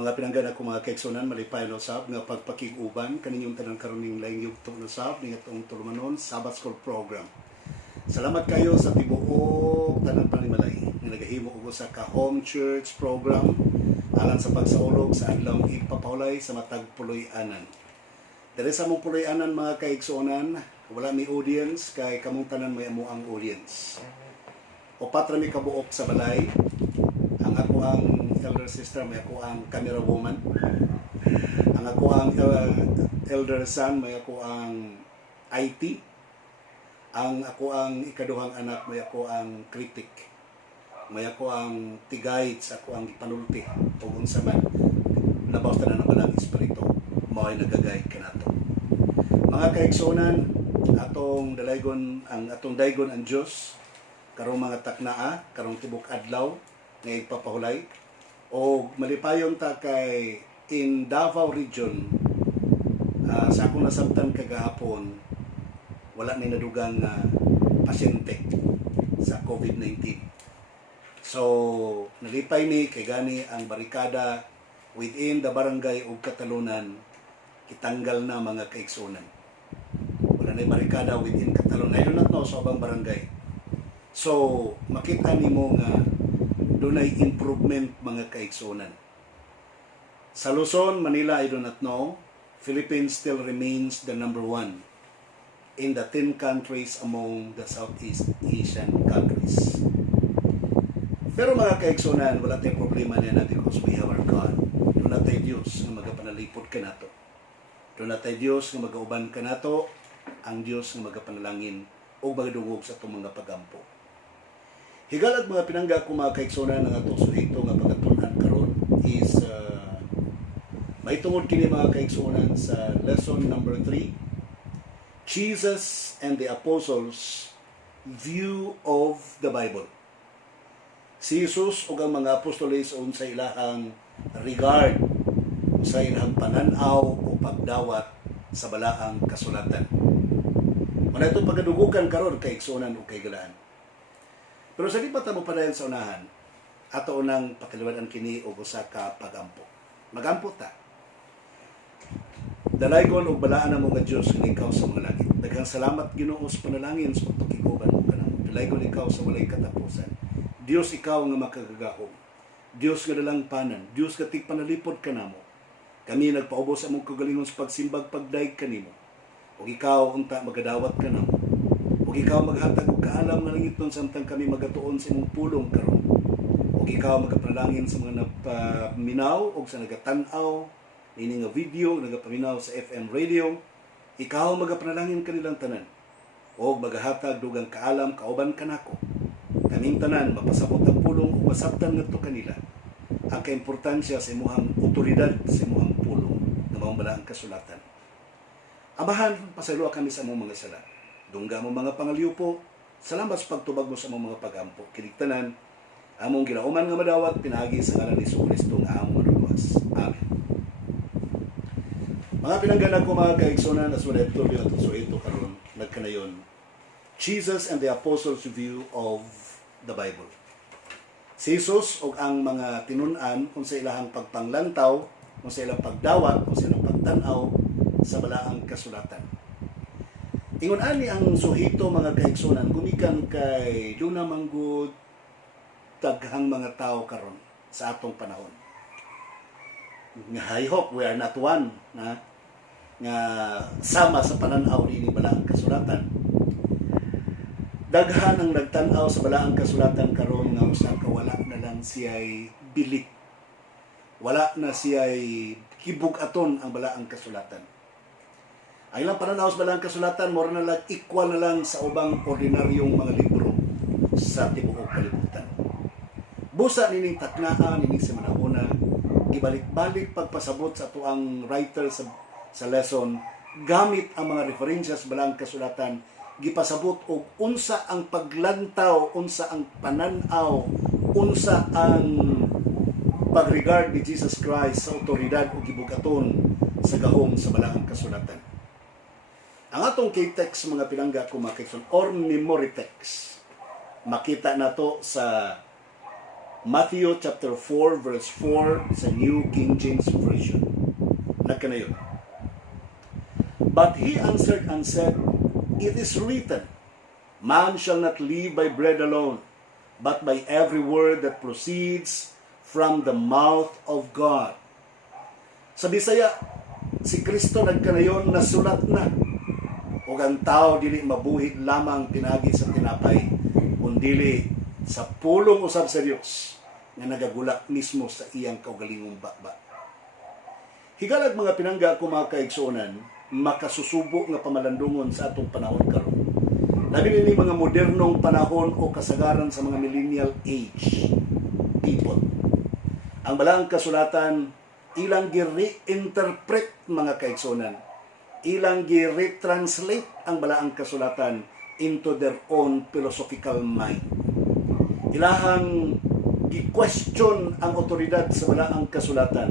Mga pinanggan ako mga kaigsunan, malipay na usab nga pagpakiguban kaninyong tanang karuning laing yugto na usab ning atong tulumanon Sabbath School program. Salamat kayo sa tibuok tanang panimalay nga nagahimo og usa ka home church program alang sa pagsaulog sa adlaw ipapahulay sa matag puloy-anan. Diri sa mong puloy-anan mga kaigsunan, wala mi audience kay kamong tanan may amo ang audience. Upat ra mi kabuok sa balay. Ang ako ang elder sister, may ako ang camera woman. Ang ako ang elder son, may ako ang IT. Ang ako ang ikaduhang anak, may ako ang critic. May ako ang tigayt, ako ang panulti. O unsa man, labaw na ng balang espiritu, mao'y nagagayt ka nato. Mga kaigsunan, atong daygon ang Diyos, karong mga taknaa, karong tibok adlaw, nga ipapahulay o malipayon ta kay in Davao region sa akong nasabtan kagahapon wala na nadugang pasyente sa COVID-19. So nalipay ni kay gani ang barikada within the barangay ug Katalunan kitanggal na mga kaigsunan. Wala na barikada within Katalunan. I do not know sa ubang barangay. So makita nimo nga dunay improvement mga kaigsunan. Sa Luzon, Manila, I do not know. Philippines still remains the number 1 in the 10 countries among the Southeast Asian countries. Pero mga kaigsunan, wala tayong problema niya natin because we have our God. Doon na tayo Diyos na magapanalipod ka nato. Doon na tayo Diyos na magauban ka nato, ang Diyos na magapanalangin o magadungog sa itong mga pagampo. Higalag mga pinangga ko mga kaigsunan ng atong suhito nga pagatunan karon is may tungod kini mga kaigsunan sa lesson number 3, Jesus and the Apostles View of the Bible. Si Jesus ug ang mga apostoles sa ilahang regard sa ilahang pananaw o pagdawat sa balaang kasulatan. Wala itong pagadugukan karon kaigsunan o kaigalaan. Pero sa di pa tamo padayon sa unahan, ato unang pakaliwanan kini og usa ka pagampo. Magampo ta. Dalaygon og balaan namo nga Dios nga ikaw sa mga langit. Daghang salamat Ginoo sa panalangin sa pagtukiguban mo kanamo. Dalaygon ikaw sa walay katapusan. Dios ikaw nga makagagahom. Dios nga dalangpanan, Dios nga tigpanalipod kanamo. Kami nagpaubos sa among kagalingon sa pagsimbag pagdaig kanimo. Ug ikaw unta magadawat kanamo. Ug ikaw maghatag og kaalam nga langiton samtang kami magatuon sa imong pulong karon. Ug ikaw magapanalangin sa mga nagpaminaw ug sa nagatan-aw ini nga video nagapaminaw sa FM radio. Ikaw magapanalangin kanilang tanan. Ug magahatag dugang kaalam kauban kanako. Kaming tanan mapasabot ang pulong ug masabtan ngadto kanila. Ang kaimportansya sa imong otoridad sa imong pulong nga mao bala ang kasulatan. Amahan pasaylo kami sa among mga sala. Dungga mo mga pangaliupo, salamat sa pagtubag mo sa mga pagampo. Kiligtanan, among ginauman nga madawat, pinagi sa ngalan ni Jesucristo nga among maluwas. Amen. Mga pinangganag ko mga kaigsunan, as wala ito at so ito karon nagkanayon. Jesus and the Apostles View of the Bible. Si Jesus o ang mga tinunan kung sa ilahang pagpanglantaw, kung sa ilang pagdawat, kung sa ilang pagtanaw sa balaang kasulatan. Ingon ani ang suhito mga kaigsunan gumikan kay duna manggod daghang mga tao karon sa atong panahon. I hope we are not one na nga sama sa pananaw ni balaang kasulatan. Daghan ang nagtan-aw sa balaang kasulatan karon nga usa ka wala na lang siya'y bilik. Wala na siya'y kibug-aton ang balaang kasulatan. Ang ilang pananaw sa balaang kasulatan, mora na lang, equal na lang sa ubang ordinaryong mga libro sa tibuok kalibutan. Busa nining taknaan, nining sa manahuna, ibalik-balik pagpasabot sa tuang writer sa lesson, gamit ang mga referensya sa balaang kasulatan, gipasabot og unsa ang paglantaw, unsa ang pananaw, unsa ang pagregard ni Jesus Christ sa otoridad o gibugaton sa gahom sa balaang kasulatan. Ang atong K-text mga pinangga ko makikson or memory text, makita na to sa Matthew chapter 4 verse 4 sa New King James Version. Nagkanayon. But he answered and said, It is written, Man shall not live by bread alone, but by every word that proceeds from the mouth of God. Sa Bisaya, si Kristo nagkanayon na sulat na. O ang tao dili mabuhi lamang pinagi sa tinapay, kundili sa pulong usab sa Dios nga nagagulak mismo sa iyang kaugalingong baba. Higalag mga pinangga ko mga kaigsuonan, makasusubo nga pamalandungon sa atong panahon karon. Labi ni mga modernong panahon o kasagaran sa mga millennial age people. Ang balaang kasulatan ilang gi-reinterpret mga kaigsuonan. Ilang gi-retranslate ang balaang kasulatan into their own philosophical mind. Ilahang gi-question ang otoridad sa balaang kasulatan,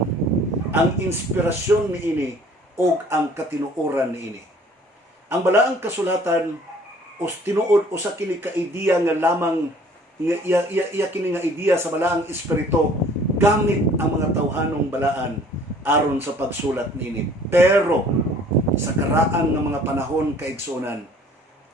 ang inspirasyon niini o ang katinuoran niini. Ang balaang kasulatan os tinuod usa kini ka ideya nga lamang nga iya kini nga ideya sa balaang espiritu gamit ang mga tawhanong balaan aron sa pagsulat niini. Pero sa karaan ng mga panahon kaigsunan,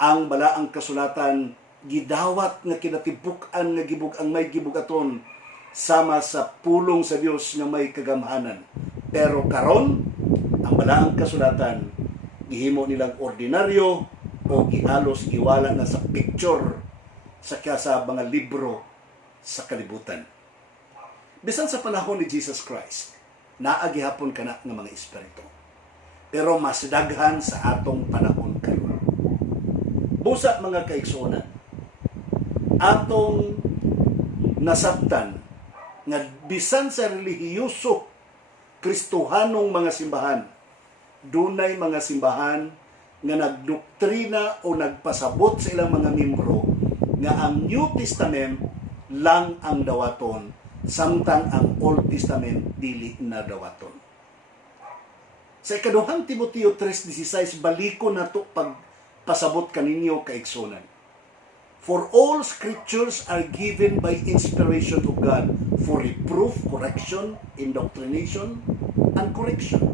ang balaang kasulatan gidawat nga kinatibuk-an nga gibug-ang may gibugaton sama sa pulong sa Dios nga may kagamhanan. Pero karon ang balaang kasulatan gihimo nilang ordinaryo o gihalos giwala na sa picture sa mga libro sa kalibutan. Bisan sa panahon ni Jesus Christ, naagihapon kana nga mga espiritu. Pero mas daghan sa atong panahon karon. Busa mga kaigsuonan, atong nasabtan nga bisan sa relihiyoso Kristohanong mga simbahan, dunay mga simbahan nga nagdoktrina o nagpasabot sa ilang mga membro nga ang New Testament lang ang dawaton, samtang ang Old Testament dili na dawaton. Sa ikaduhang Timoteo 3:16, baliko na to pagpasabot kaninyo kaigsunan. For all scriptures are given by inspiration of God for reproof, correction, indoctrination, and correction.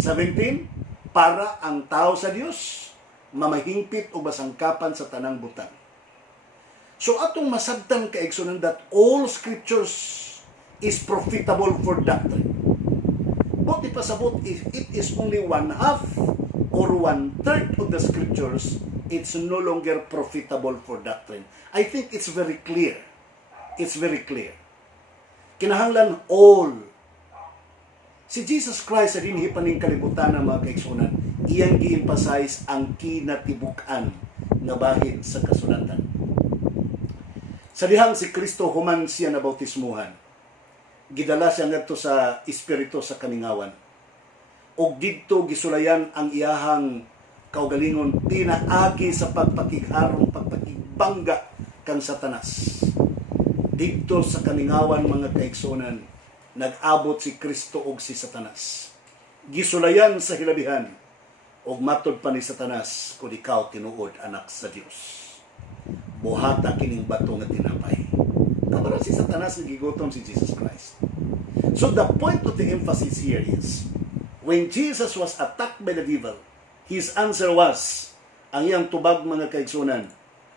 17, para ang tao sa Dios mamahingpit o basangkapan sa tanang butang. So atong masabtan kaigsunan that all scriptures is profitable for doctrine. But ipasabot, if it is only 1/2 or 1/3 of the scriptures, it's no longer profitable for doctrine. I think it's very clear. It's very clear. Kinahanglan all. Si Jesus Christ sa dinhi paning kalibutan ng mga kaigsunan, iyang gi-emphasize ang kinatibuk-an nga bahin sa kasulatan. Sa dihang si Kristo human siya nabautismuhan, gidala siya ngadto sa espiritu sa kaningawan. Og didto gisulayan ang iyahang kaugalingon pinaagi sa pagpakigharong, pagpakigbangga kang Satanas. Didto sa kaningawan mga kaigsunan, nag-abot si Kristo og si Satanas. Gisulayan sa hilabihan og matod pa ni Satanas kung ikaw tinuod anak sa Dios. Buhata kining bato nga tinapay. Kamara si Satanas nga gigutom si Jesus Christ. So the point of the emphasis here is, when Jesus was attacked by the devil, his answer was, ang iyang tubag mga kaigsunan,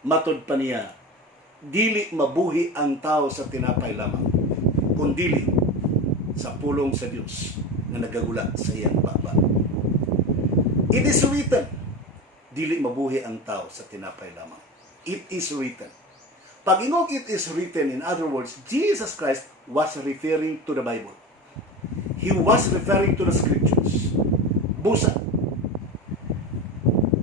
matod pa niya, dili mabuhi ang tao sa tinapay lamang, kundili sa pulong sa Dios na nagagulat sa iyang baba. It is written, dili mabuhi ang tao sa tinapay lamang. It is written. Pag ingong it is written, in other words, Jesus Christ was referring to the Bible. He was referring to the scriptures. Busa.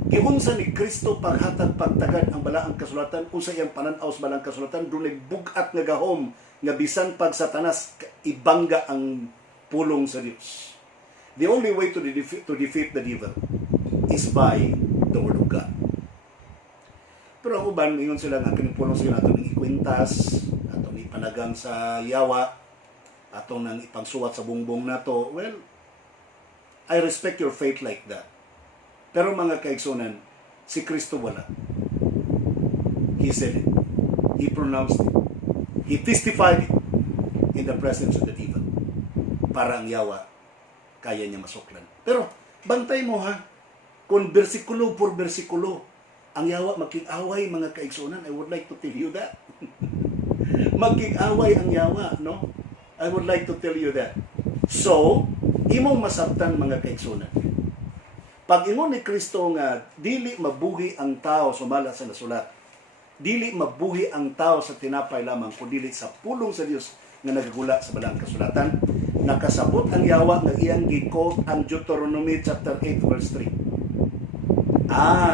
Giunsa ni Kristo paghatag pagtagad ang balaang kasulatan, unsa iyang pananaw sa balaang kasulatan, dunay bugat nga gahom nga bisan pag Satanas ibangga ang pulong sa Dios. The only way to defeat the devil is by the word of God. Pero ang uban, ingon sila nga kinipulong sila atong ikwintas, atong ipanagang sa yawa, atong nang ipangsuwat sa bungbong nato. Well, I respect your faith like that. Pero mga kaigsunan, si Kristo wala. He said it. He pronounced it. He testified it. in the presence of the devil. Para ang yawa, kaya niya masuklan. Pero, bantay mo ha, kung bersikulo por bersikulo, ang yawa magking-away mga kaigsunan, I would like to tell you that. Magking-away ang yawa, no? I would like to tell you that. So, imong masabtan mga kaigsunan. Pag ingon ni Kristo nga, dili mabuhi ang tao, sumala sa nasulat, dili mabuhi ang tao sa tinapay lamang, kundi sa pulong sa Dios nga nagagula sa balang kasulatan. Nakasabot ang yawa nga iyang gi-quote ang Deuteronomy chapter 8 verse 3.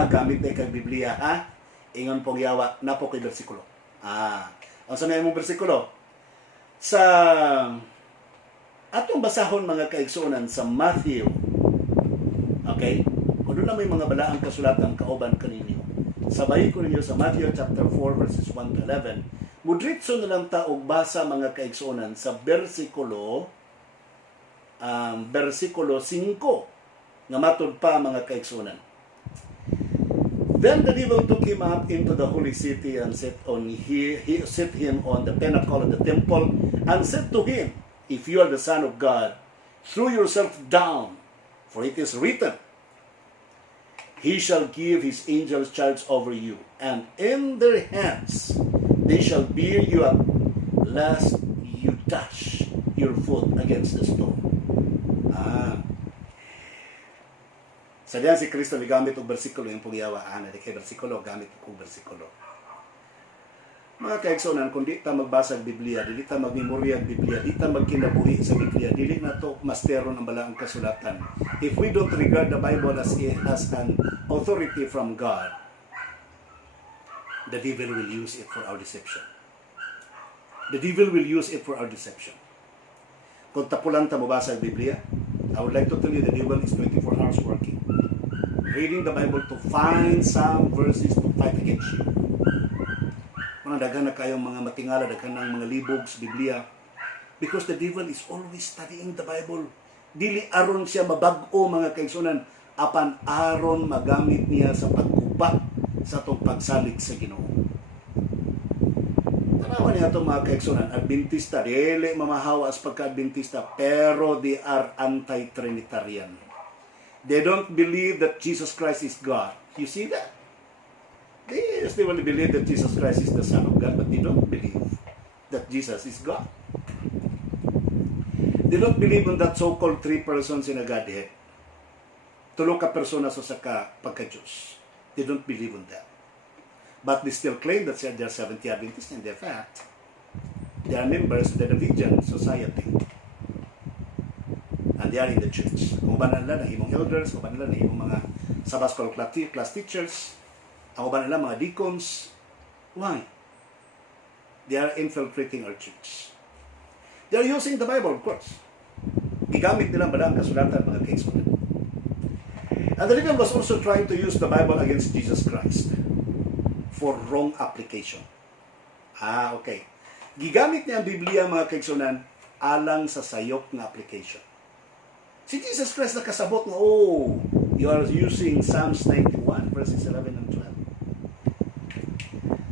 Gamit na kay Biblia, ha? Ingon pong yawa, napo kay bersikulo. Ang sanay mong bersikulo? Sa atong basahon mga kaigsunan sa Matthew, okay? Kung doon na may mga balaang kasulatan kauban kaninyo, sabay ko ninyo sa Matthew chapter 4 verses 1 to 11. Mudritso na lang taog basa mga kaigsunan sa versikulo 5 nga matud pa mga kaigsunan. Then the devil took him up into the holy city and set him on the pinnacle of the temple and said to him, "If you are the Son of God, throw yourself down, for it is written, He shall give His angels charge over you, and in their hands they shall bear you up, lest you dash your foot against the stone." Sa diyan si Kristo ni gamit og bersikulo yung pugyawa ana di kay bersikulo gamit og bersikulo. Mga kaigsunan, kung di ta magbasa og Biblia, dili ta magmemorya og Biblia, di ta magkinabuhi sa Biblia, dili na to masteron ang balaang kasulatan. If we don't regard the Bible as an authority from God, the devil will use it for our deception. The devil will use it for our deception. Kung tapulan ta mabasa ang Biblia, I would like to tell you the devil is 24 hours working, reading the Bible to find some verses to fight against you. Mga daghan na kayong mga matingala, daghan ng mga libog sa Biblia, because the devil is always studying the Bible. Dili aron siya mabag-o mga kaigsunan, apan aron magamit niya sa pagkuba sa itong pagsalig sa Ginoo. Tanawan niya itong mga kaigsunan, Adventista, dili mamahawa as pagka-Adventista, pero they are anti-Trinitarian. They don't believe that Jesus Christ is God. You see that? They still only believe that Jesus Christ is the Son of God, but they don't believe that Jesus is God. They don't believe in that so-called three persons in a Godhead. Tulo ka persona sa saka pagka-Diyos. They don't believe in that. But they still claim that they're Seventh-day Adventists, and in fact, they are members of the Davidian Society. And they are in the church. Kung ba nila na himong elders, kung ba nila na himong mga Sabbath School class teachers, kung ba nila mga deacons. Why? They are infiltrating our church. They are using the Bible, of course. Gigamit nila ba ang kasulatan mga kaigsunan. And the devil was also trying to use the Bible against Jesus Christ for wrong application. Okay. Gigamit niya ang Biblia mga kaigsunan alang sa sayop ng application. Si Jesus Christ nakasabot nga, you are using Psalms 91 verses 11 and 12.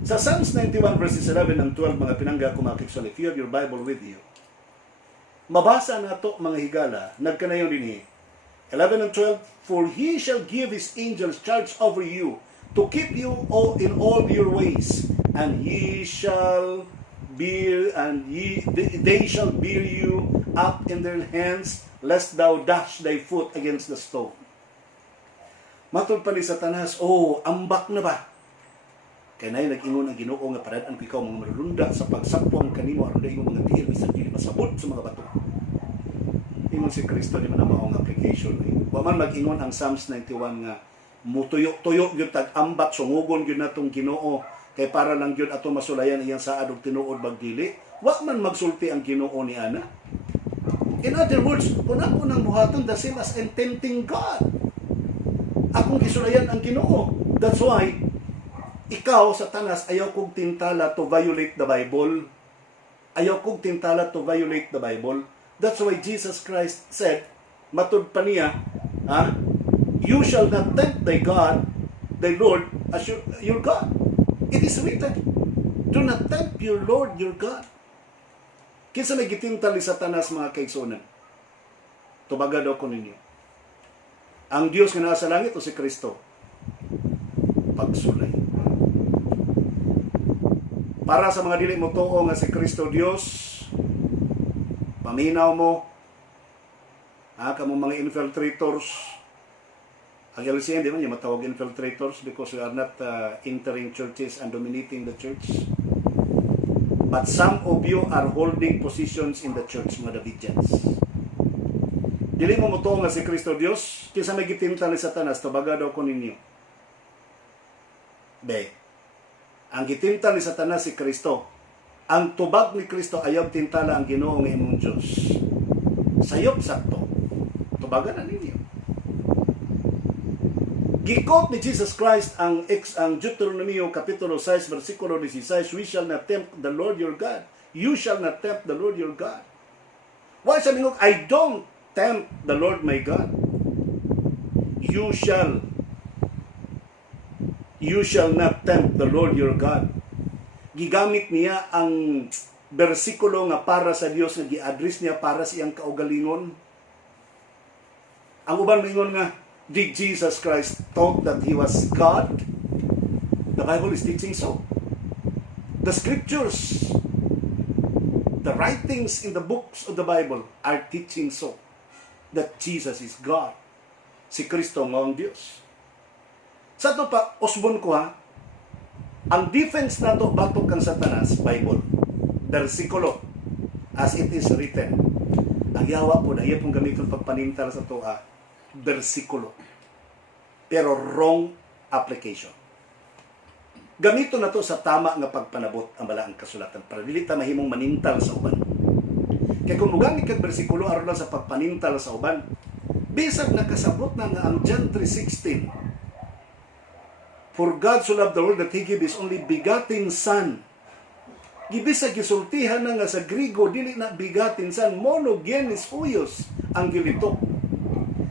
Sa Psalms 91 verses 11 and 12, mga pinangga ko mga kaigsunan, if you have your Bible with you, mabasa na ito mga higala, nagkanayon din 11 and 12, "For He shall give His angels charge over you, to keep you all in all your ways, and they shall bear you up in their hands, lest thou dash thy foot against the stone." Matod pa ni Satanas, ambak na ba? Kaya na nag-ingon ang Ginoo nga paradaan ko ikaw mga marulunda sa pagsapwang kanimo aron dayon mga tiil bisan dili masabot sa mga bato. Ingon si Kristo di man ang maong application. Wa man mag-ingon ang Psalms 91 nga mutuyo-tuyo gyud tag-ambat sungugon gyud natong Ginoo kay para lang gyud ato masulayan iyang saad og tinuod bagdili. Wa man magsulti ang Ginoo ni ana. In other words, kung ako nang buhaton the same as I'm tempting God. Akong gisulayan ang Ginoo. That's why ikaw, Satanas, ayaw kong tintala to violate the Bible. Ayaw kong tintala to violate the Bible. That's why Jesus Christ said, matud pa niya, you shall not tempt thy God, thy Lord, as your God. It is written, do not tempt your Lord, your God. Kinsa may gitintal ni Satanas mga kaigsunan? Tubaga daw ko ninyo. Ang Diyos nga nasa langit o si Kristo? Pagsulay. Para sa mga dili mo tuo nga si Kristo Diyos, paminaw mo, kamong mga infiltrators, ang LCN, di man yung matawag infiltrators because we are not entering churches and dominating the church. But some of you are holding positions in the church, mga Davidians. Dili mo mutuo nga si Kristo Diyos, kinsa may gitintal ni Satanas, tubaga daw ko ninyo. Ang gitintal ni Satanas si Kristo. Ang tubag ni Kristo ayaw tintala ang Ginoo nga imong Diyos. Sayop sakto. Tubagan na ninyo. Gikot ni Jesus Christ ang Deuteronomio Kapitulo 6, versikulo 16, we shall not tempt the Lord your God. You shall not tempt the Lord your God. Why sabi mo, I don't tempt the Lord my God. You shall not tempt the Lord your God. Gigamit niya ang bersikulo nga para sa Dios nga gi-address niya para sa iyang kaugalingon. Ang uban mingon nga, did Jesus Christ thought that He was God? The Bible is teaching so. The scriptures, the writings in the books of the Bible are teaching so. That Jesus is God. Si Kristo nga ang Diyos. Sa ito pa, usbon ko ang defense na ito batok kang Satanas, Bible. Versikulo, as it is written. Ang yawa po, dahil pong gamitin pagpanintal sa ito, versikulo. Pero wrong application. Gamito na to sa tama nga pagpanabot ang balaang kasulatan para dili ta mahimong manintal sa uban. Kaya kung mugamit kag bersikulo aron lang sa pagpanintal sa uban, bisag nakasabot na nga ang John 3:16. For God so loved the world that He gave His only begotten Son. Gibisag gisultihan na nga sa Grigo dili na begotten Son, monogenes huios ang gilitok.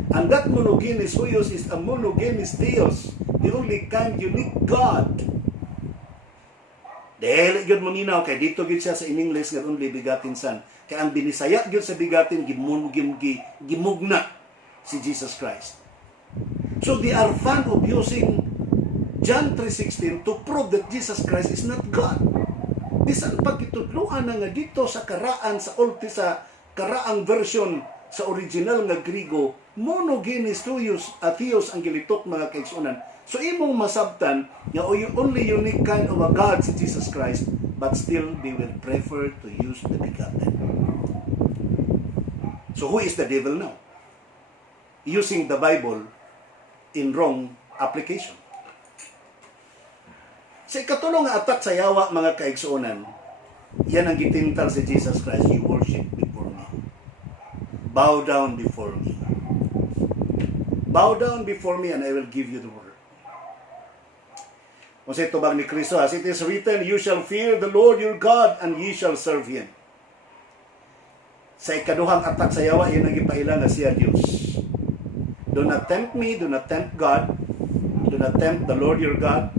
And that monogenes huios is a monogenes Theos, the only kind, unique God. Dahil yun mo ninaw, kaya dito yun siya sa in English nga only begotten Son. Kaya ang binisaya yun sa begotten, gimugna si Jesus Christ. So they are fond of using John 3:16 to prove that Jesus Christ is not God. Bisan pagitudluan na nga dito sa karaan, sa karaang version sa original nga Grigo, monogenes Theos ang gilitok mga kaigsunan. So imong masabtan nga only unique kind of a God si Jesus Christ, but still they will prefer to use the begotten. So who is the devil now? Using the Bible in wrong application. Sa ikatulong nga atak sa yawa mga kaigsunan, yan ang gitintal si Jesus Christ, you worship before me. Bow down before me. Bow down before me and I will give you the word. Kung sa itubag ni Kristo, as it is written, you shall fear the Lord your God and ye shall serve Him. Sa ikaduhang atak sa yawa, yan ang ipailang na siya Diyos. Do not tempt me, do not tempt God, do not tempt the Lord your God.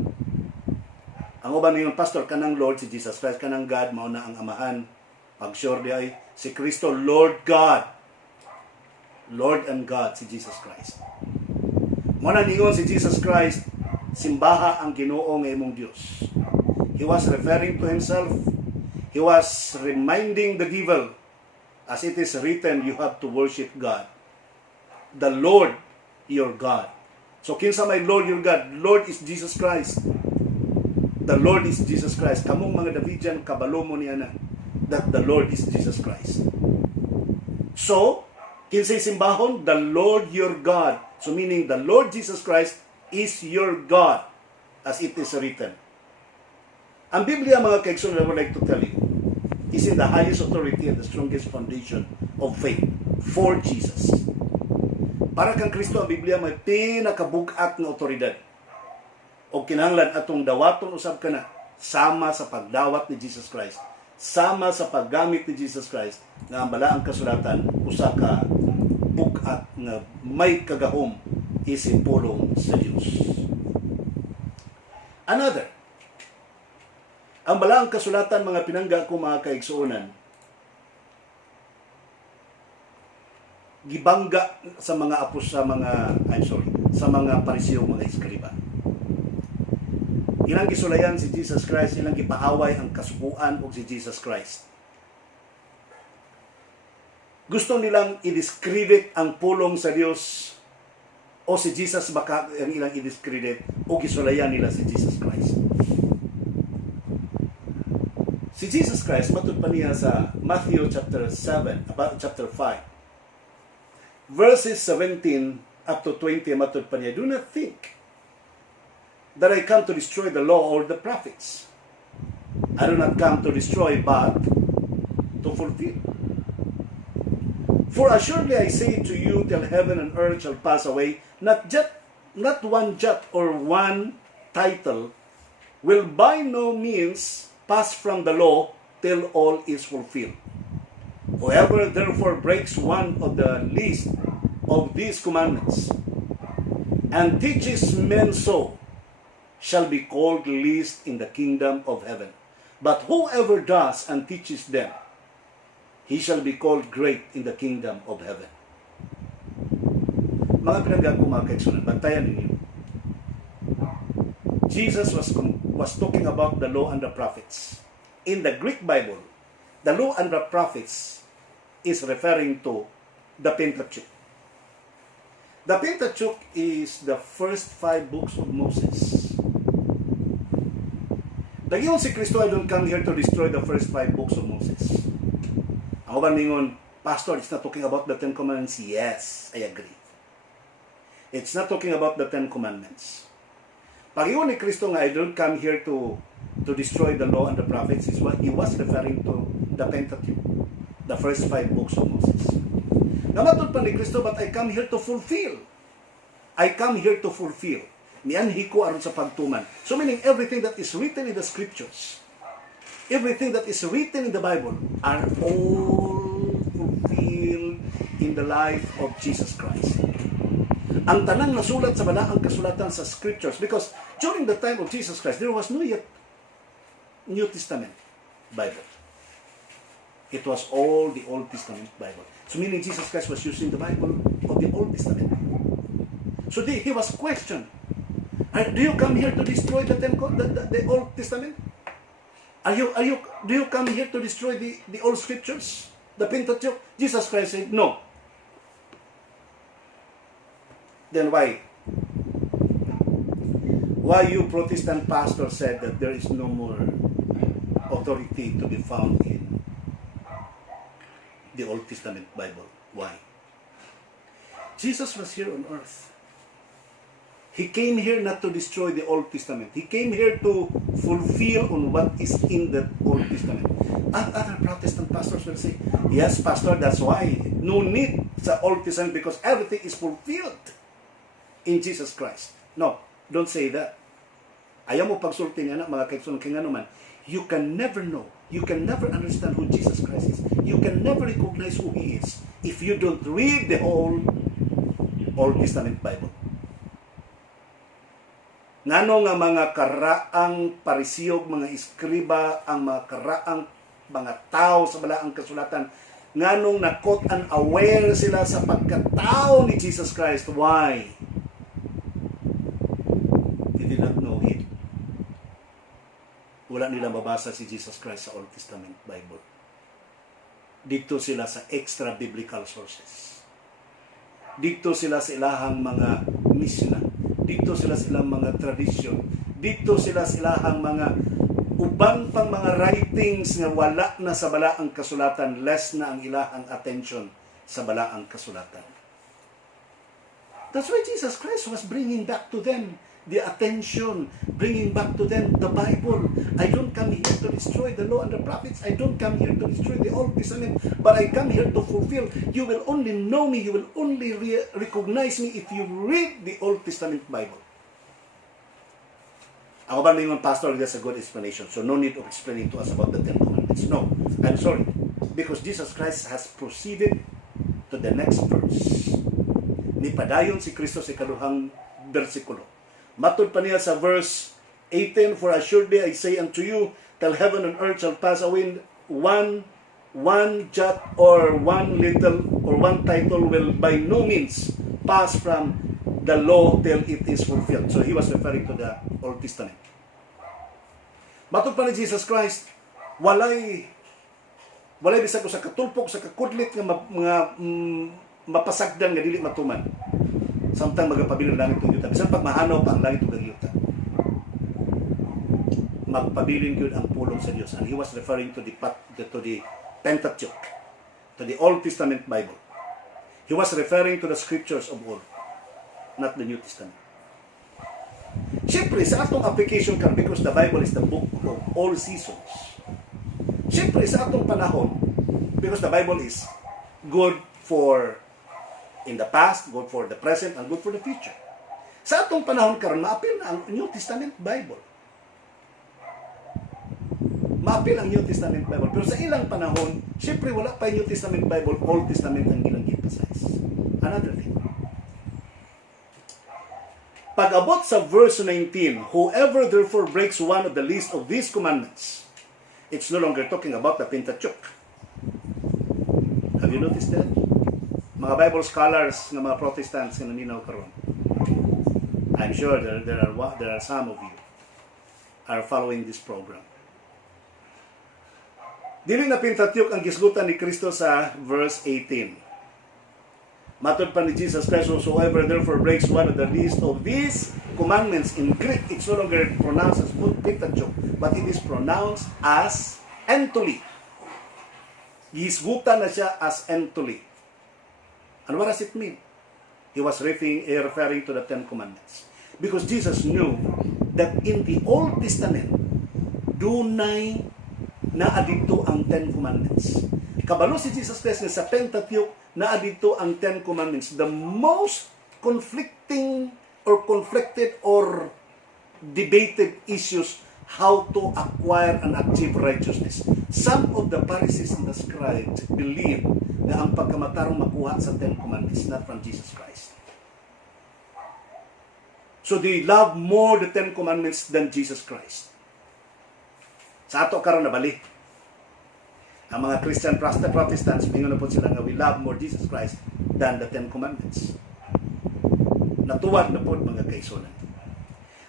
Ang uban ng pastor, kanang Lord si Jesus Christ, kanang God, mauna ang amahan. Pag-sure di ay, si Kristo, Lord God. Lord and God, si Jesus Christ. Muna ningon si Jesus Christ, simbaha ang Ginoo nga imong Dios. He was referring to Himself. He was reminding the devil, as it is written, you have to worship God. The Lord, your God. So, kinsa may Lord, your God? Lord is Jesus Christ. The Lord is Jesus Christ. Kamong mga Davidian, kabalo mo niya na that the Lord is Jesus Christ. So, kinsay simbahon? The Lord your God. So meaning the Lord Jesus Christ is your God as it is written. Ang Biblia, mga kaigsoon, I would like to tell you, is in the highest authority and the strongest foundation of faith for Jesus. Para kang Kristo, ang Biblia may pinakabugat na otoridad. O kinahanglan atong dawaton usab kana sama sa pagdawat ni Jesus Christ, sama sa paggamit ni Jesus Christ nga ang balaang kasulatan usa ka bugat nga may kagahom isip pulong sa Dios. Another, ang balaang kasulatan mga pinangga ko mga kaigsuonan gibangga sa mga sa mga Pariseo, mga Eskriba. Ilang gisulayan si Jesus Christ, ilang gipaaway ang kasubuan og si Jesus Christ. Gusto nilang i-discredit ang pulong sa Dios o si Jesus, baka ang ilang i-discredit o gisulayan nila si Jesus Christ. Si Jesus Christ, matud pa niya sa Matthew chapter 5, verses 17 up to 20, matud pa niya, "Do not think that I come to destroy the law or the prophets. I do not come to destroy, but to fulfill. For assuredly I say to you, till heaven and earth shall pass away, not one jot or one title will by no means pass from the law till all is fulfilled. Whoever therefore breaks one of the least of these commandments and teaches men so shall be called least in the kingdom of heaven. But whoever does and teaches them, he shall be called great in the kingdom of heaven." Mga pinaggago, mga kaigsunan, bantayan ninyo. Jesus was talking about the law and the prophets. In the Greek Bible, the law and the prophets is referring to the Pentateuch. The Pentateuch is the first 5 books of Moses. Dagiyon si Kristo, "I don't come here to destroy the first 5 books of Moses." Ako ba ningon, "Pastor, it's not talking about the 10 Commandments." Yes, I agree. It's not talking about the 10 Commandments. Pag-iwan ni Kristo nga, "I don't come here to destroy the law and the prophets," is what he was referring to the Pentateuch, the first 5 books of Moses. Namatod pa ni Kristo, "But I come here to fulfill." I come here to fulfill. Nianhi ko aron sa pagtuman. So meaning everything that is written in the scriptures, everything that is written in the Bible are all fulfilled in the life of Jesus Christ. Ang tanang nasulat sa balaang kasulatan sa scriptures, because during the time of Jesus Christ, there was no yet New Testament Bible. It was all the Old Testament Bible. So meaning Jesus Christ was using the Bible of the Old Testament. So he was questioned. Do you come here to destroy the Old Testament? Do you come here to destroy the old scriptures? The Pentateuch? Jesus Christ said, "No." Then why? Why you Protestant pastors said that there is no more authority to be found in the Old Testament Bible? Why? Jesus was here on earth. He came here not to destroy the Old Testament. He came here to fulfill on what is in the Old Testament. And other Protestant pastors will say, "Yes, Pastor, that's why. No need sa Old Testament because everything is fulfilled in Jesus Christ." No, don't say that. Ayaw mo pagsulti nga na, mga kaigsunan, kaya nga naman, you can never know, you can never understand who Jesus Christ is. You can never recognize who He is if you don't read the whole Old Testament Bible. Ngano nga mga karaang parisiyog, mga iskriba, ang mga karaang mga tao sa balaang kasulatan, nganong nakot and aware sila sa pagkatao ni Jesus Christ. Why? They did not know Him. Wala nila mabasa si Jesus Christ sa Old Testament Bible. Dito sila sa extra biblical sources. Dito sila sa ilahang mga misna. Dito sila silang mga tradisyon. Dito sila silahang mga uban pang mga writings nga wala na sa balaang kasulatan, less na ang ilahang attention sa balaang kasulatan. That's why Jesus Christ was bringing back to them the attention, bringing back to them the Bible. I don't come here to destroy the law and the prophets. I don't come here to destroy the Old Testament, but I come here to fulfill. You will only know me, you will only recognize me if you read the Old Testament Bible. Ako ba naman, Pastor, that's a good explanation. So no need of explaining to us about the 10 Commandments. No, I'm sorry. Because Jesus Christ has proceeded to the next verse. Nipadayon si Kristo sa ikaduhang bersikulo. Matod pa niya sa verse 18, "For assuredly I say unto you, till heaven and earth shall pass away, one one jot or one little or one title will by no means pass from the law till it is fulfilled. So he was referring to the Old Testament. Matod pa ni Jesus Christ, walay bisag ko sa katulpok, sa kakudlit nga mga mapasagdan nga dili matuman. Samtang magapabilin ang langit ug yuta. Bisan pag mahanaw pa ang langit ug yuta, magpabilin gyud ang pulong sa Dios. And he was referring to the Pentateuch, to the Old Testament Bible. He was referring to the scriptures of old, not the New Testament. Siyempre, sa atong application kan, because the Bible is the book of all seasons. Siyempre, sa atong panahon, because the Bible is good for in the past, good for the present, and good for the future. Sa atong panahon karon, maapil na ang New Testament Bible. Maapil ang New Testament Bible. Pero sa ilang panahon, siyempre wala pa yung New Testament Bible, Old Testament ang ginag-emphasize. Another thing. Pag-abot sa verse 19, whoever therefore breaks one of the least of these commandments, it's no longer talking about the Pentateuch. Have you noticed that? Mga Bible scholars ng mga Protestants na naminaw karon, I'm sure there are some of you are following this program. Dili na Pentateuch ang gisgutan ni Kristo sa verse 18. Matod pa ni Jesus Christ, whosoever therefore breaks one of the least of these commandments, in Greek, it's no longer pronounced as Pentateuch, but it is pronounced as entoli. Gisgutan na siya as entoli. And what does it mean? He was referring to the Ten Commandments. Because Jesus knew that in the Old Testament, dunay naa dito ang Ten Commandments. Kabalo si Jesus Christ nga sa Pentateuch, naa dito ang Ten Commandments. The most conflicted or debated issues how to acquire and achieve righteousness. Some of the Pharisees and the scribes believe na ang pagkamatarong makuha sa Ten Commandments, not from Jesus Christ. So they love more the Ten Commandments than Jesus Christ. Sa ato karon nabali. Ang mga Christian Protestants, mingon na po sila nga we love more Jesus Christ than the Ten Commandments. Natuwad na po mga kaisunan.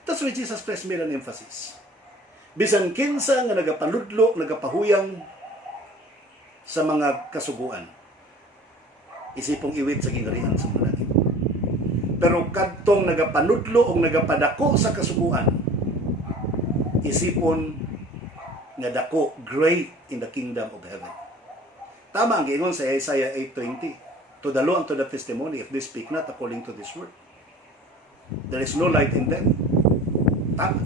That's why Jesus Christ made an emphasis. Bisan kinsa nga nagapaludlo, nagapahuyang sa mga kasuguan, isipong iwit sa gingharian sa mga langit. Pero kadtong nagapanudlo o nagapadako sa kasuguan, isipon nga dako, great in the kingdom of heaven. Tama ang giingon sa Isaiah 8:20. To the law and to the testimony, if they speak not according to this word, there is no light in them. Tama.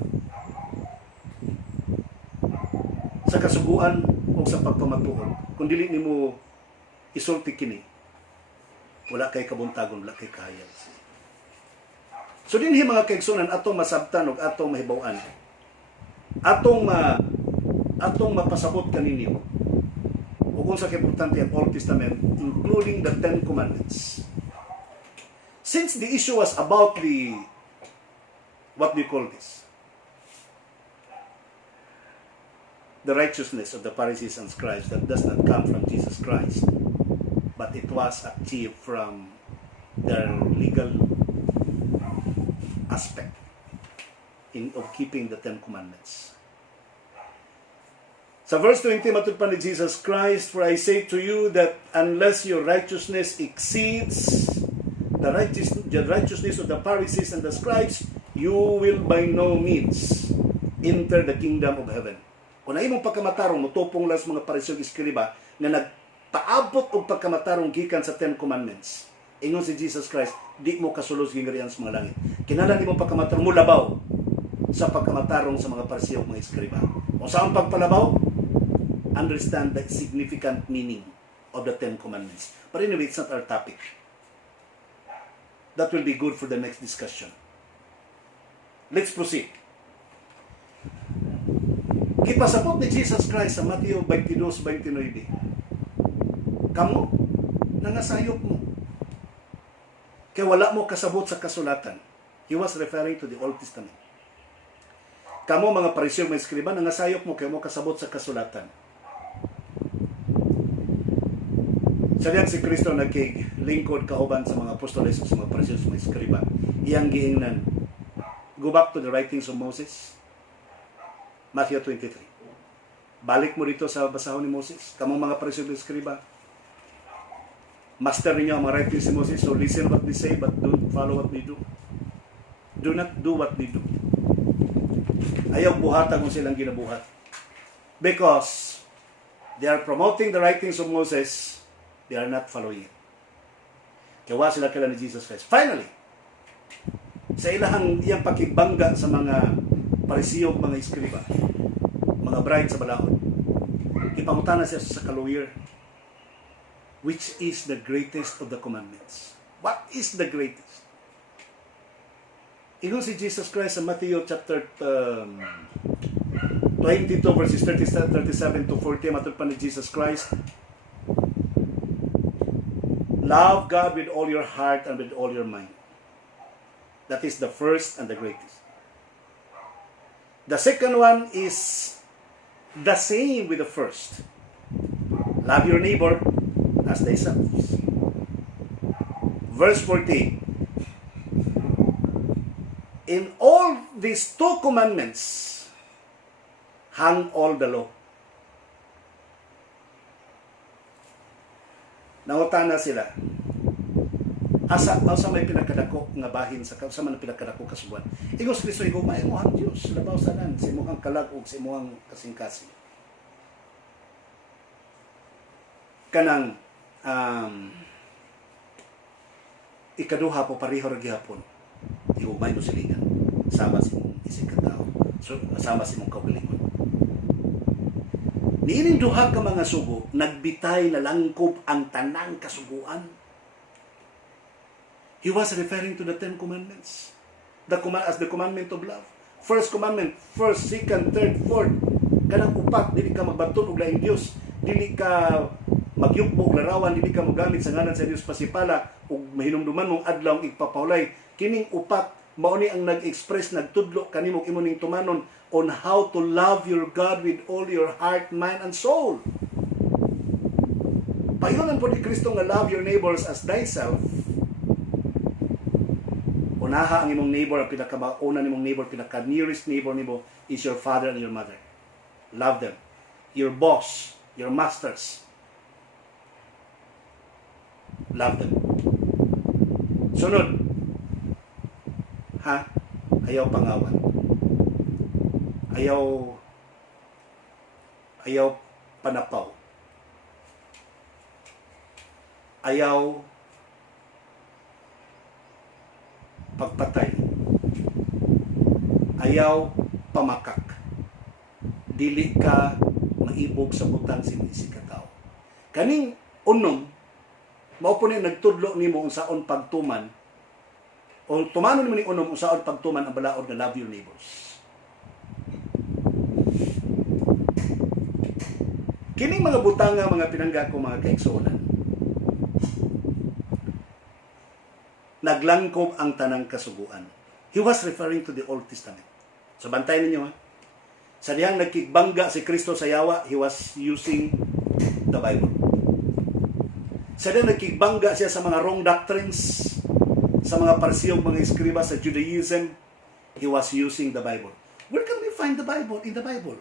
Sa kasuguan o sa pagpamatuon, kung dili nimo isulti kini, wala kay kabuntagon, wala kay kahayag. So dinhi mga kaigsunan, atong masabtan ug atong mahibaw-an, atong mapasabot kaninyo ug unsa kay importante ang Old Testament, including the Ten Commandments. Since the issue was about the, what do you call this, the righteousness of the Pharisees and scribes that does not come from Jesus Christ, but it was achieved from their legal aspect of keeping the Ten Commandments. Sa verse 20, matod pa ni Jesus Christ, for I say to you that unless your righteousness exceeds the righteousness of the Pharisees and the scribes, you will by no means enter the kingdom of heaven. Kung na imong pagkamatarong, mutupong lang sa mga Pariseo ug Eskriba na nagpaabot og pagkamatarong gikan sa Ten Commandments, ingon si Jesus Christ, di mo kasulod gingharian sa mga langit. Kinahanglan imong pagkamatarong mo labaw sa pagkamatarong sa mga Pariseo ug mga Eskriba. O sa ang pagpalabaw, understand the significant meaning of the Ten Commandments. But anyway, it's not our topic. That will be good for the next discussion. Let's proceed. Gipasabot ni Jesus Christ sa Mateo 22:29. Kamo, nangasayop mo. Kaya wala mo kasabot sa kasulatan. He was referring to the Old Testament. Kamo mga Pariseo, mga Eskriba, nangasayop mo kaya mo kasabot sa kasulatan. Sa si Kristo nagkilingkod kauban sa mga apostoles sa mga pariseo sa mga eskriba. Iyang giingnan, go back to the writings of Moses. Matthew 23. Balik mo dito sa basahon ni Moses. Kamong mga pariseo at eskriba, master ninyo ang mga writings ni Moses, so listen what they say but don't follow what they do. Do not do what they do. Ayaw buhatan kung silang ginabuhat. Because they are promoting the writings of Moses, they are not following it. Kaya sila kailan ni Jesus Christ. Finally, sa iyang pakigbangga sa mga pariseo, mga eskriba, mga bride sa balahon, ipangutana siya sa kalawyer, which is the greatest of the commandments? What is the greatest? Ingon si Jesus Christ sa Matthew chapter 22 verses 37 to 40, matod pa ni Jesus Christ, love God with all your heart and with all your mind. That is the first and the greatest. The second one is the same with the first. Love your neighbor as thyself. Verse 14. In all these two commandments hang all the law. Nangutana sila, asa may pinakadako nga bahin sa man pinakadako kasubuan. Igos Kristo igumay mo ang Dios labaw sanan sa imong kalag ug sa imong kasing-kasing. Kanang ikaduha po pareho ra gihapon. Igumay mo silingan sama sa imong isig katao. So sama sa imong kaugalingon. Niining duha ka mga sugo, nagbitay na langkob ang tanang kasuguan. He was referring to the 10 commandments. As the commandment of love. First commandment, first, second, third, fourth. Kanang upat, dili ka magbanton og laing Dios. Dili ka magyugbo og larawan, dili ka mogamit sa ngalan sa Dios pasipala ug mahinumduman mong adlaw igpapawlay. Kining upat mao ni ang nag-express, nagtudlo kanimo imo ning tumanon on how to love your God with all your heart, mind, and soul. Paingon po ni Kristo nga love your neighbors as thyself. Unaha ang imong neighbor, ang pinakauna nimong neighbor, pinaka-nearest neighbor nimo is your father and your mother. Love them. Your boss, your masters. Love them. Sunod. Ayaw pangawan. Ayaw panapaw. Ayaw pagpatay. Ayaw pamakak. Dili ka maibog sa butang sinisi ka tao. Kaning unom, mao po ni nagtudlo nimo unsaon pagtuman o tumanon mo ni unom unsaon pagtuman ang balaod nga love your neighbors. Kining mga butanga, mga pinangga ko, mga kaigsuonan, naglangkob ang tanang kasuguan. He was referring to the Old Testament. So bantayan ninyo, sa dihang nagkigbangga si Kristo sa yawa, he was using the Bible. Sa dihang nagkigbangga siya sa mga wrong doctrines, sa mga pariseo, mga eskriba sa Judaism, he was using the Bible. Where can we find the Bible? In the Bible.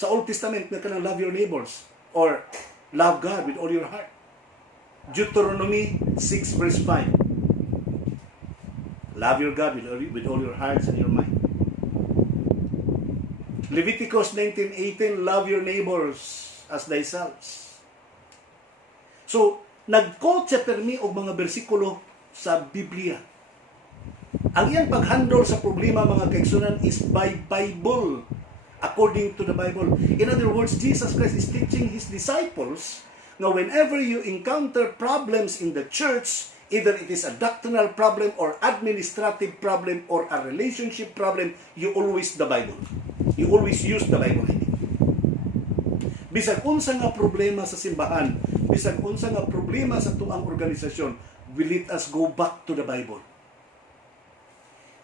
Sa Old Testament, na kanang love your neighbors or love God with all your heart. Deuteronomy 6 verse 5. Love your God with all your hearts and your mind. Leviticus 19:18, love your neighbors as thyself. So, nag-quote siya permi og mga bersikulo sa Biblia. Ang iyang pag-handle sa problema, mga kaigsunan, is by Bible. According to the Bible. In other words, Jesus Christ is teaching His disciples na whenever you encounter problems in the church, either it is a doctrinal problem or administrative problem or a relationship problem, you always the Bible. You always use the Bible. Bisag unsa nga problema sa simbahan, bisag unsa nga problema sa tuang organisasyon, we let us go back to the Bible.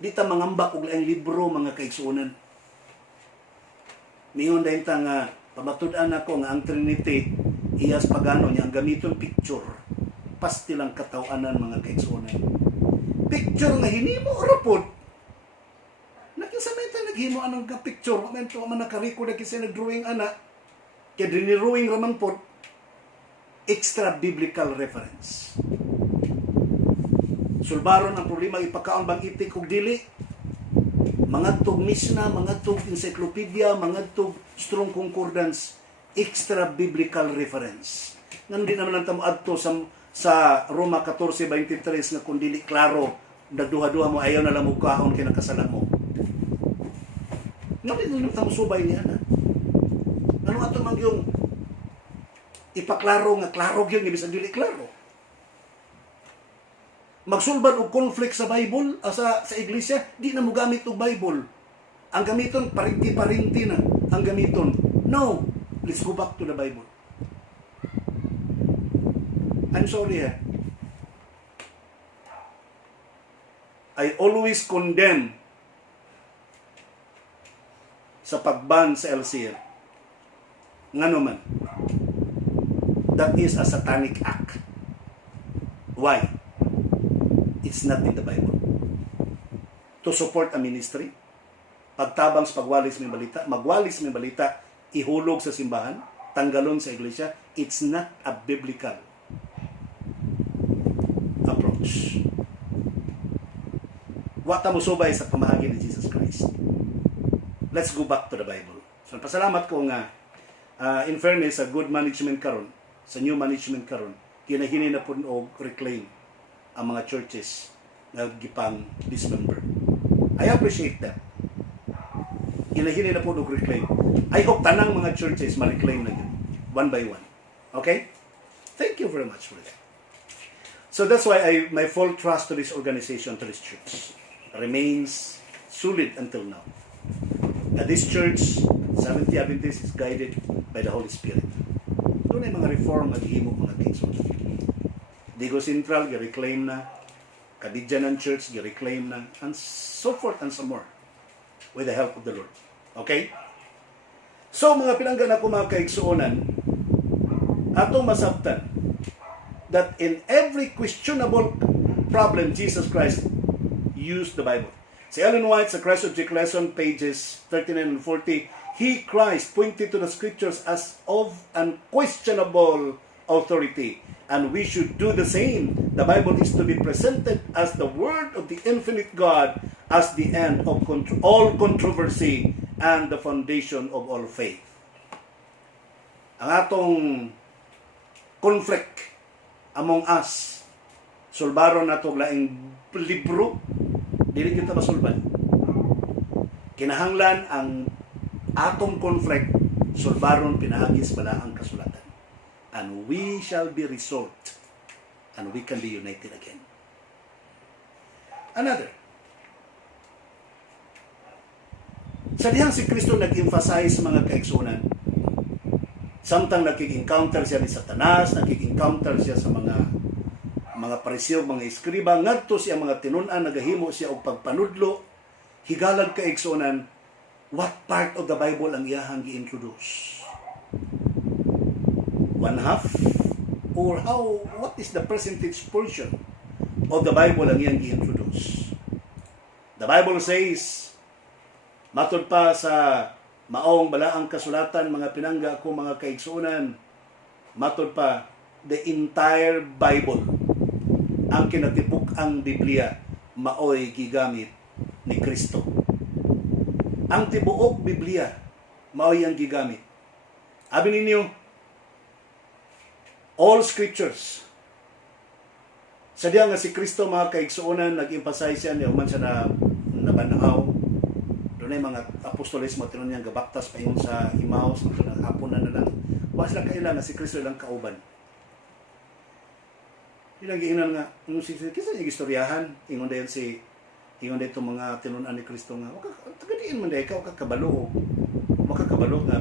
Di ta mangamba og laing libro, mga kaigsuonan. Mingon dahil nga, pamatud-an ako nga ang Trinity iyas pagano niya ang gamiton picture pastil ang katawanan mga kaigsuonan. Picture nga hinimo rapod nakisamita naghimo anang ka picture momento man naka-record kasi nag-drawing ana kaya drawing raman pod extra biblical reference. Sulbaron ang problema ipakaon bang itik og dili mga tug misna, mga tug encyclopedia, mga tug strong concordance, extra biblical reference. Nandi naman ang tamo adto sa Roma 14:23 nga kung dili klaro nagduha-duha mo ayaw na lang mo kaon kay nakasala mo. Nandi naman tamo subay niya na. Ano ato mang yung ipaklaro nga klaro gyud nga bisan dili klaro. Magsulbad og conflict sa Bible, sa iglesia, di na mo gamit og Bible. Ang gamiton, parinti-parinti na. Ang gamiton, no, let's go back to the Bible. I'm sorry I always condemn sa pagban sa LCL. Nga naman, that is a satanic act. Why? It's not in the Bible. To support a ministry, pagtabang sa pagwalis may balita, magwalis may balita, ihulog sa simbahan, tanggalon sa iglesia, it's not a biblical approach. Wata mo subay sa pamahagi ni Jesus Christ. Let's go back to the Bible. So, pasalamat ko nga, in fairness, sa good management karon, sa new management karon, kinahini na po og reclaim ang mga churches na gipang dismember. I appreciate that. Hinahili na po og reclaim. I hope tanang mga churches ma-reclaim na yun. One by one. Okay? Thank you very much for that. So that's why my full trust to this organization, to this church, remains solid until now. And this church, Seventh Adventist, is guided by the Holy Spirit. Doon ay mga reform at himo mga kaigsuonan. Digo Central, gi-reclaim na. Kadidjanan Church, gi-reclaim na. And so forth and so more. With the help of the Lord. Okay? So, mga pinanggan ako mga kaigsuonan, atong masabtan that in every questionable problem, Jesus Christ used the Bible. Si Ellen White sa Christ Object Lesson, pages 39 and 40, He, Christ, pointed to the Scriptures as of unquestionable authority. And we should do the same. The Bible is to be presented as the Word of the infinite God, as the end of all controversy and the foundation of all faith. Ang atong conflict among us, sulbaron nato laing libro, dili kita masulban. Kinahanglan ang atong conflict, sulbaron pinahagis bala ang kasulatan. And we shall be resolved, and we can be united again. Another. Sa dihang si Kristo nag-emphasize mga kaigsuonan, samtang nakik-encounter siya ni Satanas, nakik-encounter siya sa mga pariseo, mga eskriba, ngadto siya mga tinunan, nagahimo siya og pagpanudlo, higalag kaigsuonan, what part of the Bible ang iyahang gi-introduce? One half? Or what is the percentage portion of the Bible ang iyang gi-introduce? The Bible says, matod pa sa maong balaang kasulatan, mga pinangga ko, mga kaigsuonan, matod pa, the entire Bible, ang kinatibuk ang Biblia, maoy gigamit ni Kristo. Ang tibuok Biblia, maoy ang gigamit. Abi ninyo, all scriptures. Sa diya nga si Kristo mga kaigsuonan, nag-emphasize siya niya, human siya na nabanaw. Doon ay mga apostoles, matinon niyang gabaktas pa yun sa Emmaus, hapon na lang. Wa sila kailangan si Kristo ilang kauban. Ilang giingnan nga, kisa niya istoryahan, ingon dayon itong mga tinunan ni Kristo nga, tagadiin man dahi ka, kakabalo nga,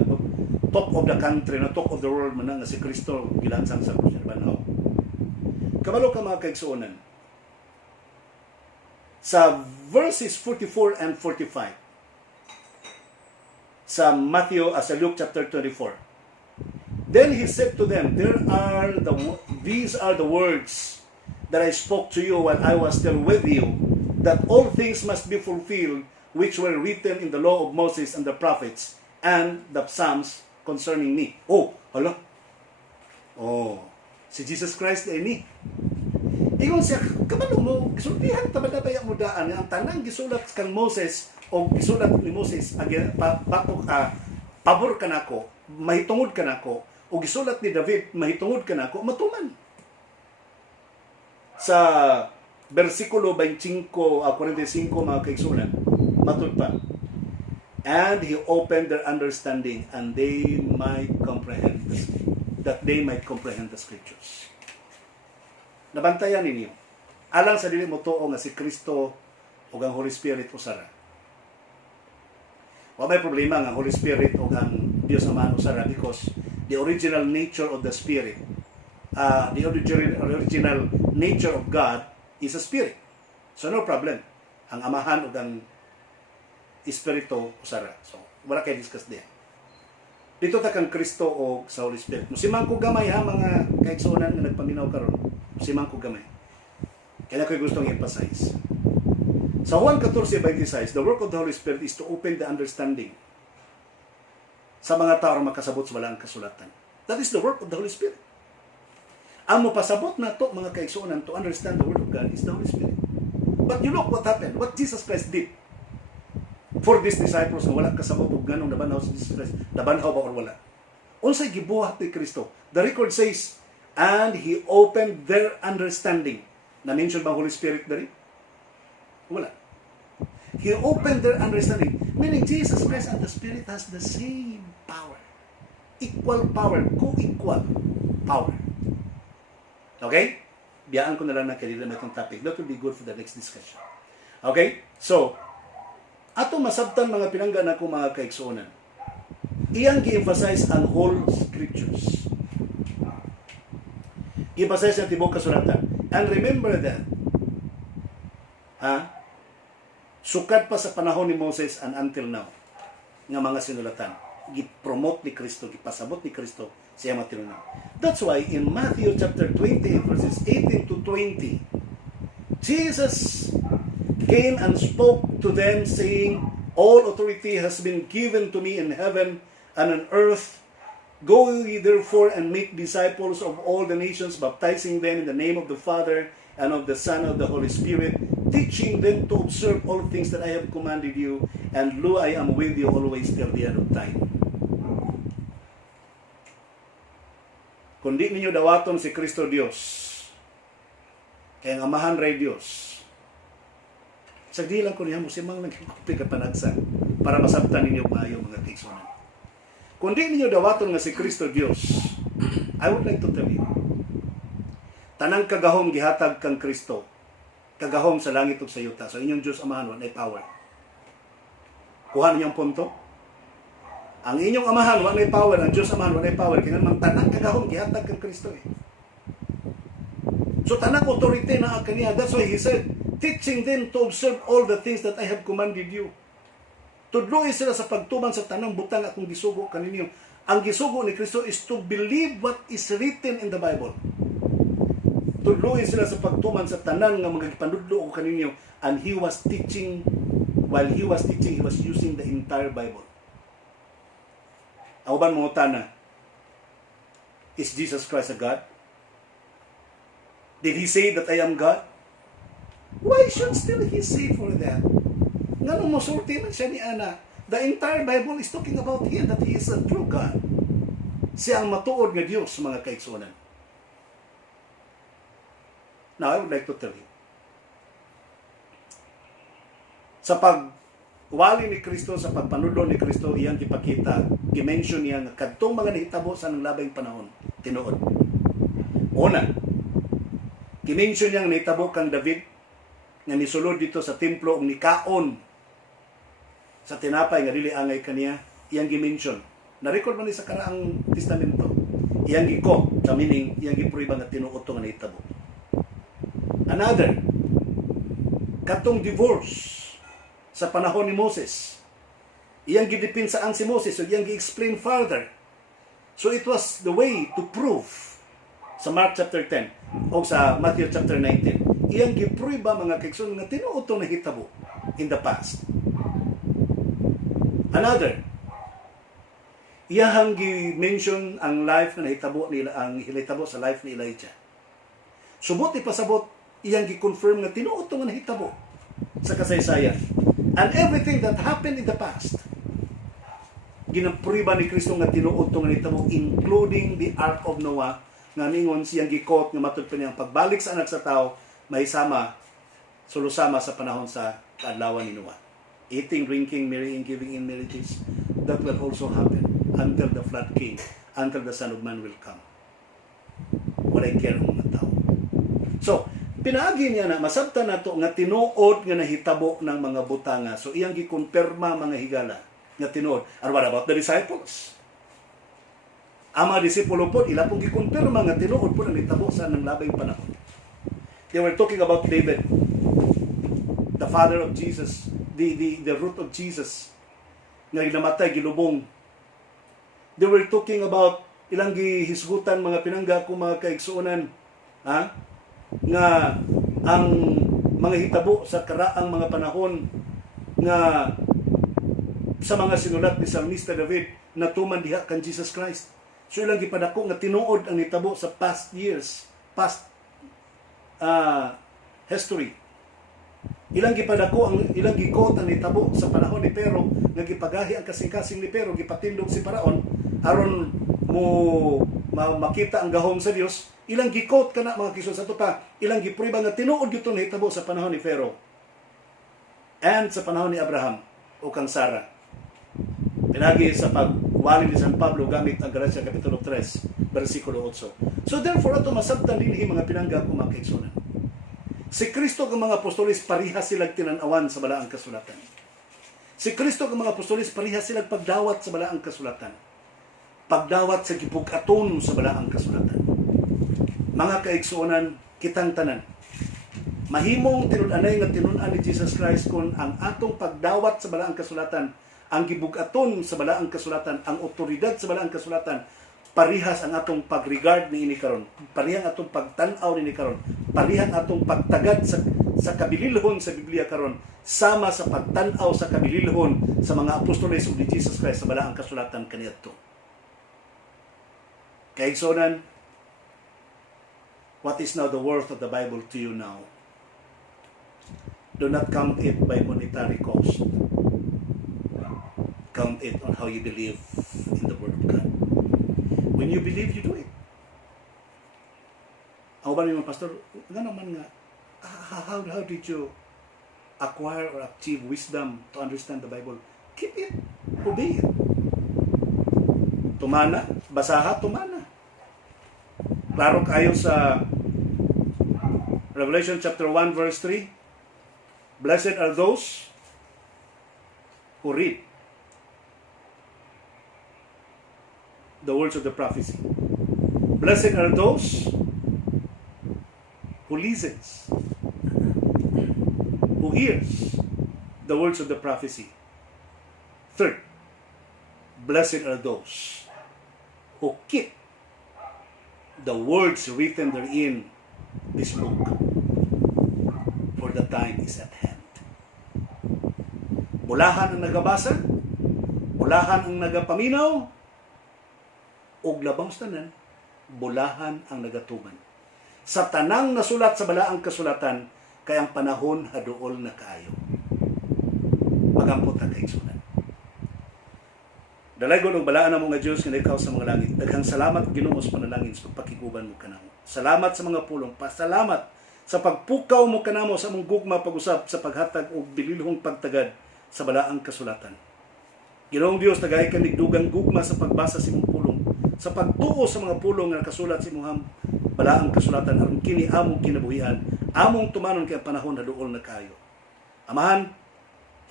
top of the country, na top of the world man nga si Kristo gilansang sa Banaw. Kabalo ka mga kaigsuonan. Sa verses 44 and 45 sa Luke chapter 24, Then he said to them, these are the words that I spoke to you while I was still with you, that all things must be fulfilled which were written in the law of Moses and the prophets and the Psalms concerning me. Oh, hala. Oh, si Jesus Christ na ini. Ingon siya, kabalo mo, gisultihan tabada baya mo daan, ang tanang gisulat kang Moses o gisulat ni Moses, pabor ka nako, mahitungod ka nako, o gisulat ni David, mahitungod ka nako, matuman. Sa versikulo 25, 45 mga kaigsunan, matud pa. And he opened their understanding and they might comprehend the scriptures. Nabantayan ninyo. Alang sa dili mo tuo nga si Kristo o ang Holy Spirit usara. Wa may problema nga Holy Spirit o ang Dios Ama usara because the original nature of the Spirit, the original nature of God is a Spirit. So no problem. Ang Amahan o ang Espiritu usara. So wala kayo discuss diyan. Dito ta kang Kristo o sa Holy Spirit. Musimang ko gamay ha mga kaigsunan nga nagpaminaw karon. Musimang ko gamay. Kaya ko gustong i-emphasize. Sa Juan 14:26, the work of the Holy Spirit is to open the understanding sa mga tao makasabot sa walang kasulatan. That is the work of the Holy Spirit. Ang mapasabot na to mga kaigsunan to understand the Word of God is the Holy Spirit. But you look what happened. What Jesus Christ did for these disciples na walang kasabot o ganong nabanhaw sa Jesus Christ. Nabanhaw ba or wala? Unsay gibuhat ni Kristo? The record says, and He opened their understanding. Na-mention ba Holy Spirit dari? Wala. He opened their understanding. Meaning Jesus Christ and the Spirit has the same power. Equal power. Co-equal power. Okay? Biyaan ko na lang na kanila na itong topic. That will be good for the next discussion. Okay? So, ato masabtan mga pinanggan ako mga kaigsunan. Iyang gi-emphasize ang whole scriptures. Gi-emphasize ang tibok kasulatan. And remember that, sukad pa sa panahon ni Moses and until now, nga mga sinulatan, gi-promote ni Kristo, gipasabot ni Kristo siya matinunaw. That's why in Matthew chapter 20 verses 18 to 20, Jesus came and spoke to them saying, all authority has been given to me in heaven and on earth. Go ye therefore and make disciples of all the nations, baptizing them in the name of the Father and of the Son and of the Holy Spirit, teaching them to observe all things that I have commanded you, and lo, I am with you always till the end of time. Kundi ninyo dawaton si Kristo Dios, kaya ang Amahan ray Dios. Sagdi lang ko niya, musimang lang kikupi ka panagsa para masabtan ninyo maayo mga kaigsunan. Kundi ninyo dawaton nga si Kristo Dios, I would like to tell you, tanang kagahom gihatag kang Kristo, kagahom sa langit ug sa yuta. So inyong Diyos Amahan, wala power. Kuha ninyong punto. Ang inyong Amahan, wala power. Ang Diyos Amahan, wala power. Kaya naman tanang kagahom gihatag kang Kristo eh. So tanang authority na kaniya. That's why He said, teaching them to observe all the things that I have commanded you. Tudloy sila sa pagtuman sa tanang butang akong gisugo kaninyo. Ang gisugo ni Kristo is to believe what is written in the Bible. Tudloy sila sa pagtuman sa tanang nga mga gipandudlo ko kaninyo. And He was teaching, while He was teaching, He was using the entire Bible. Ang uban mga tana, is Jesus Christ a God? Did He say that I am God? Why should still He say for that? Nga nung masulti man siya ni Ana, the entire Bible is talking about Him, that He is a true God. Siya ang matuod nga Diyos, mga kaigsunan. Now, I would like to tell you, sa pagwali ni Kristo, sa pagpanudlo ni Kristo, iyang ipakita, i-mention niya nga kadtong mga nahitabo sa nang labing panahon, tinuod. Una, i-mention niya nga nahitabo kang David, nga nisulod dito sa templo, ang nikaon, sa tinapay nga dili angay kaniya, iyang gi-mention. Na-record man ni sa karaang testamento. Iyang giko, sa meaning, iyang gipruiba nga tinuot nga nahitabo. Another, katong divorce sa panahon ni Moses. Iyang gidepinsaan si Moses, so iyang gi-explain further So it was the way to prove sa Mark chapter 10 o sa Matthew chapter 19. Iyang giprove ba mga kaigsoon nga tinuod to nahitabo in the past. Another, iyahang gi-mention ang life na nahitabo nila, ang hitabo sa life ni Elijah. Subot ipasabot, iyang gi-confirm nga tinuod to nga nahitabo sa kasaysayan. And everything that happened in the past, ginapriba ni Kristo nga tinuod to nga nahitabo, including the Ark of Noah, nga mingon siyang gikot nga matud pa niyang pagbalik sa anak sa tao, mahisama, sulusama sa panahon sa kaadlawan ni Noah. Eating, drinking, marrying, giving in marriages, that will also happen until the flood came, until the Son of Man will come. Walay care ang mga tao. So, pinaagi niya na, masabta na to nga tinuod nga nahitabo ng mga butanga. So, iyang gikonperma mga higala nga tinuod. And what about the disciples? Ang mga disipulo po, ila pong gikonperma nga tinuod po na nahitabo sa nang labing panahon. They were talking about David, the father of Jesus, the root of Jesus, nga namatay, gilubong. They were talking about ilang gihisgutan mga pinangga ko mga kaigsuonan, nga ang mga hitabo sa karaang mga panahon nga sa mga sinulat ni Salmista David na tuman diha kan Jesus Christ. So ilang gipadako nga tinuod ang hitabo sa past years, past history. Ilang gipadako ang ilang gikot ang hitabo sa panahon ni Pero nga gipagahi ang kasing-kasing ni Pero, gipatindog si Paraon aron mo makita ang gahom sa Dios. Ilang gikot kana mga kisos sa pa, ilang gipriba nga tinuod gyud na hitabo sa panahon ni Pharaoh and sa panahon ni Abraham o kang Sarah. Pinagi sa pagwali ni San Pablo gamit ang Galatia kapitulo 3 bersikulo 8. So therefore ato masabtan dinhi mga pinangga ko mga kaigsuonan. Si Kristo ang mga apostolis parihas silang tinan-awan sa balaang kasulatan. Si Kristo ang mga apostolis parihas silang pagdawat sa balaang kasulatan. Pagdawat sa gibug-aton sa balaang kasulatan. Mga kaigsuonan, kitang tanan. Mahimong tinud-anay nga tinun-an ni Jesus Christ kung ang atong pagdawat sa balaang kasulatan, ang gibug-aton sa balaang kasulatan, ang otoridad sa balaang kasulatan, parihas ang atong pag-regard ni ini karon, parihas ang atong pagtan-aw ni ini karon, parihas ang atong pagtagad sa kabililhon sa Biblia karon, sama sa pagtan-aw sa kabililhon sa mga apostoles ug ni Jesus Christ sa balaang kasulatan kaniadto. Kaigsuonan, what is now the worth of the Bible to you now? Do not count it by monetary cost. Count it on how you believe in the Word of God. When you believe, you do it. Ang ba naman, Pastor, nga naman nga, how did you acquire or achieve wisdom to understand the Bible? Keep it. Obey it. Tumana, basaha, tumana. Klaro kayo sa Revelation chapter 1 verse 3. Blessed are those who read the words of the prophecy. Blessed are those who listens, who hears the words of the prophecy. Third, blessed are those who keep the words written therein, this book, for the time is at hand. Bulahan ang nagabasa, bulahan ang nagapaminaw, ug labang tanan, bulahan ang nagatuman. Sa tanang nasulat sa balaang kasulatan, kay ang panahon haduol na kaayo. Magampot ang kaigsunan. Dalaygon og balaan mo nga Dios nga ikaw sa mga langit. Daghang salamat Ginoo sa panalangin sa pagpakiguban mo kanamo. Salamat sa mga pulong, pasalamat sa pagpukaw mo kanamo sa among gugma pag-usab sa paghatag og bililhong pagtagad sa balaang kasulatan. Ginoong Dios, tagay kami dugang gugma sa pagbasa sa imong pulong, sa pagtuo sa mga pulong nga kasulat sa imong balaang kasulatan aron kini among kinabuhian, among tumanon kay panahon na duol na kayo. Amahan,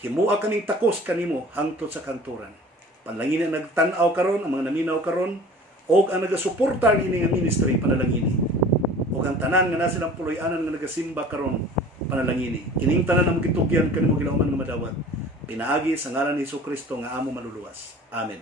himua kaming takos kanimo hangtod sa kanturan. Panalangin ang nagtanaw karon, ang mga naminaw karon, o ang nagasuportar ini nga ministry, panalangini. O ang tanan nga nasa silang puloy-anan nga nagasimba karon, panalangini. Kining tanan ang kitugyan kanimo gilauman nga madawat. Pinaagi sa ngalan ni Jesu Kristo nga amo maluluwas. Amen.